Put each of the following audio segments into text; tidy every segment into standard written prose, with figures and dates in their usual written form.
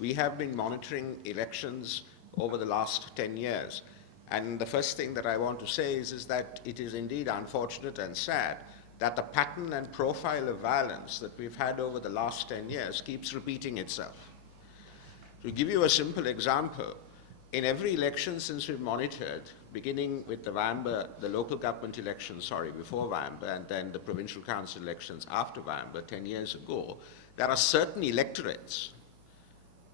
We have been monitoring elections over the last 10 years. And the first thing that I want to say is that it is indeed unfortunate and sad that the pattern and profile of violence that we've had over the last 10 years keeps repeating itself. To give you a simple example, in every election since we've monitored, beginning with the local government elections, before Vamba, and then the provincial council elections after Vamba 10 years ago, there are certain electorates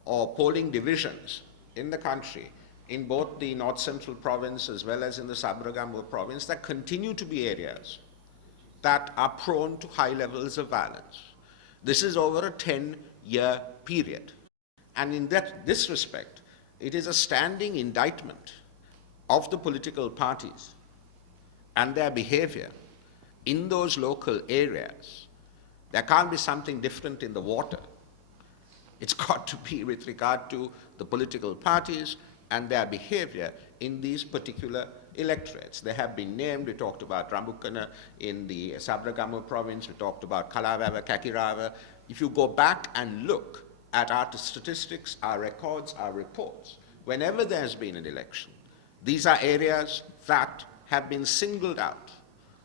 or polling divisions in the country, in both the North Central province as well as in the Sabaragamuwa province, that continue to be areas that are prone to high levels of violence. This is over a 10-year period. And in this respect, it is a standing indictment of the political parties and their behavior in those local areas. There can't be something different in the water. It's got to be with regard to the political parties and their behavior in these particular electorates. They have been named. We talked about Rambukana in the Sabaragamuwa province. We talked about Kalavawa, Kakirawa. If you go back and look at our statistics, our records, our reports, whenever there's been an election, these are areas that have been singled out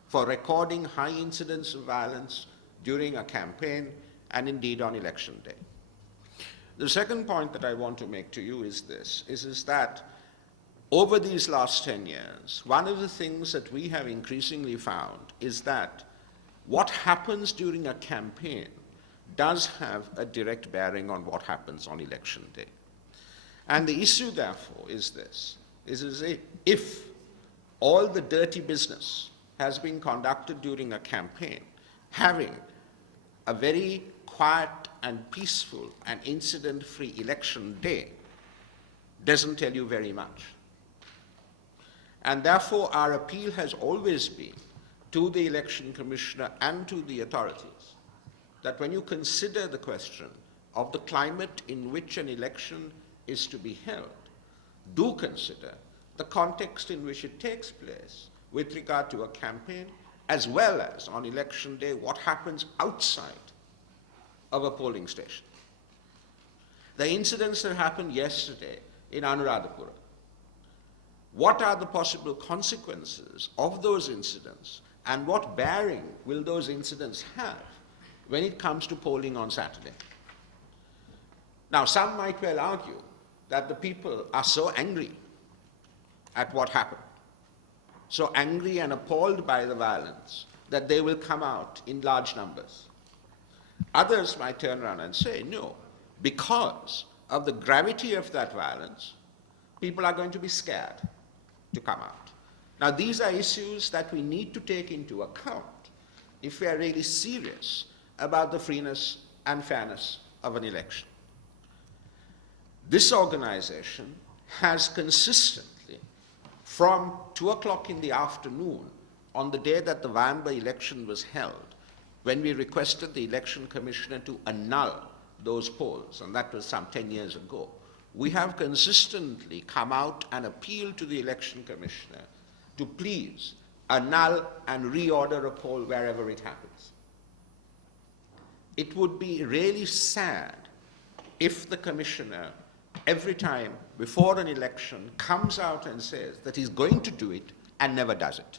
for recording high incidents of violence during a campaign and indeed on election day. The second point that I want to make to you is this, is that over these last 10 years, one of the things that we have increasingly found is that what happens during a campaign does have a direct bearing on what happens on election day. And the issue, therefore, is this, is if all the dirty business has been conducted during a campaign, having a very quiet and peaceful and incident-free election day doesn't tell you very much. And therefore, our appeal has always been to the election commissioner and to the authorities that when you consider the question of the climate in which an election is to be held, do consider the context in which it takes place with regard to a campaign, as well as on election day, what happens outside of a polling station. The incidents that happened yesterday in Anuradhapura, what are the possible consequences of those incidents, and what bearing will those incidents have when it comes to polling on Saturday? Now, some might well argue that the people are so angry at what happened, so angry and appalled by the violence, that they will come out in large numbers. Others might turn around and say, no, because of the gravity of that violence, people are going to be scared to come out. Now, these are issues that we need to take into account if we are really serious about the freeness and fairness of an election. This organization has consistently, from 2 o'clock in the afternoon on the day that the Vamba election was held, when we requested the election commissioner to annul those polls, and that was some 10 years ago, we have consistently come out and appealed to the election commissioner to please annul and reorder a poll wherever it happens. It would be really sad if the commissioner, every time before an election, comes out and says that he's going to do it and never does it.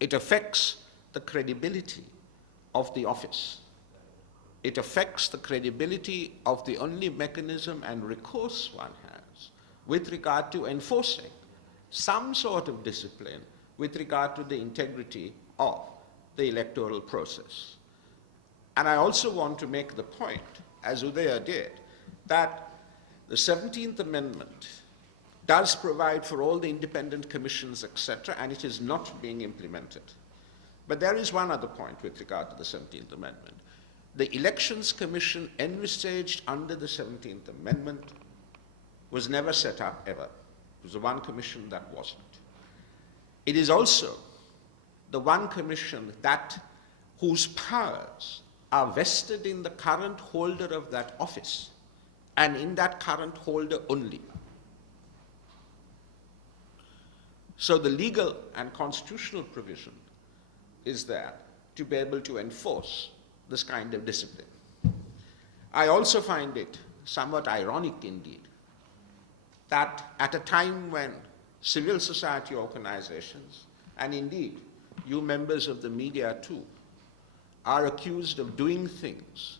It affects the credibility of the office. It affects the credibility of the only mechanism and recourse one has with regard to enforcing some sort of discipline with regard to the integrity of the electoral process. And I also want to make the point, as Udaya did, that the 17th Amendment does provide for all the independent commissions, etc., and it is not being implemented. But there is one other point with regard to the 17th Amendment. The Elections Commission envisaged under the 17th Amendment was never set up ever. It was the one commission that wasn't. It is also the one commission whose powers are vested in the current holder of that office, and in that current holder only. So the legal and constitutional provision is there to be able to enforce this kind of discipline. I also find it somewhat ironic indeed that at a time when civil society organizations, and indeed you members of the media too, are accused of doing things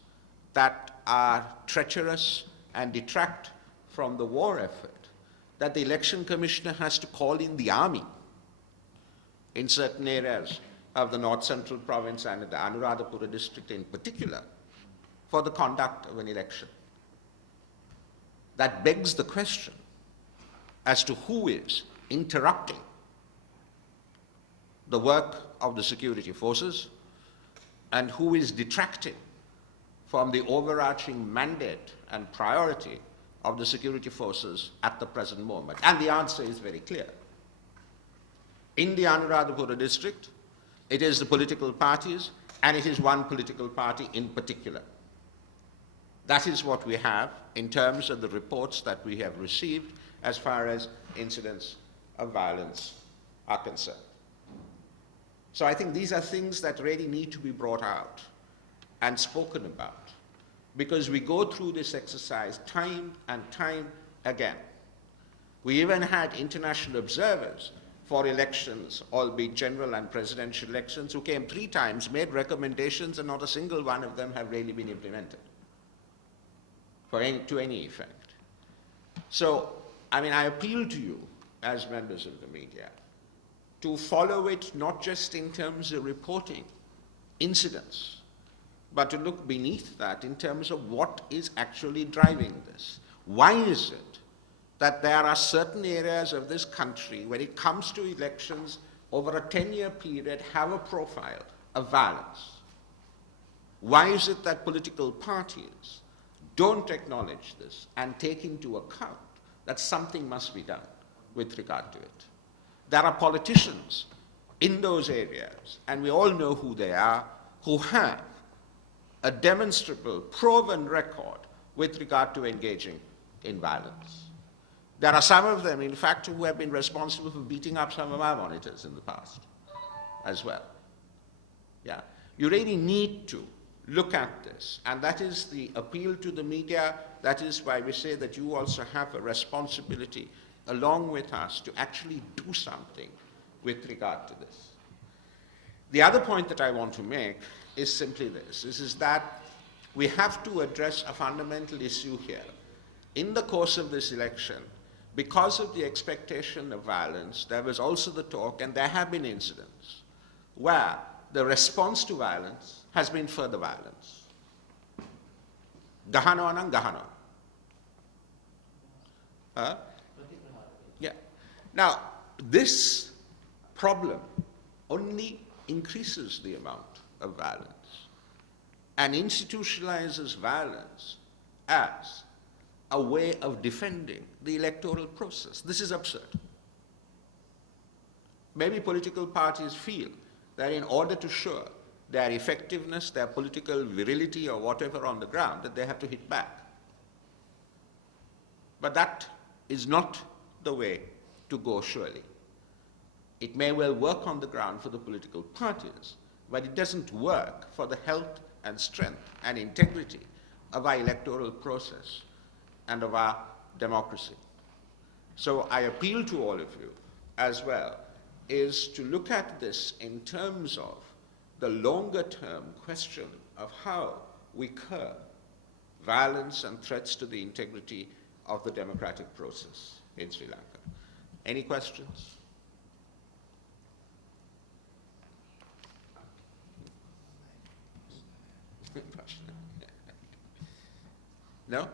that are treacherous and detract from the war effort, that the election commissioner has to call in the army in certain areas of the North Central Province and the Anuradhapura district in particular for the conduct of an election. That begs the question as to who is interrupting the work of the security forces and who is detracting from the overarching mandate and priority of the security forces at the present moment. And the answer is very clear. In the Anuradhapura district, it is the political parties, and it is one political party in particular. That is what we have in terms of the reports that we have received as far as incidents of violence are concerned. So I think these are things that really need to be brought out and spoken about, because we go through this exercise time and time again. We even had international observers for elections, albeit general and presidential elections, who came 3 times, made recommendations, and not a single one of them have really been implemented to any effect. So, I mean, I appeal to you as members of the media to follow it not just in terms of reporting incidents, but to look beneath that in terms of what is actually driving this. Why is it that there are certain areas of this country, when it comes to elections over a 10-year period, have a profile of violence? Why is it that political parties don't acknowledge this and take into account that something must be done with regard to it? There are politicians in those areas, and we all know who they are, who have a demonstrable, proven record with regard to engaging in violence. There are some of them, in fact, who have been responsible for beating up some of our monitors in the past as well. Yeah. You really need to look at this, and that is the appeal to the media. That is why we say that you also have a responsibility along with us to actually do something with regard to this. The other point that I want to make is simply this, is that we have to address a fundamental issue here. In the course of this election, because of the expectation of violence, there was also the talk, and there have been incidents, where the response to violence has been further violence. Gahano. Yeah. Now, this problem only increases the amount of violence and institutionalizes violence as a way of defending the electoral process. This is absurd. Maybe political parties feel that in order to show their effectiveness, their political virility or whatever on the ground, that they have to hit back. But that is not the way to go, surely. It may well work on the ground for the political parties, but it doesn't work for the health and strength and integrity of our electoral process and of our democracy. So I appeal to all of you as well, is to look at this in terms of the longer term question of how we curb violence and threats to the integrity of the democratic process in Sri Lanka. Any questions? No?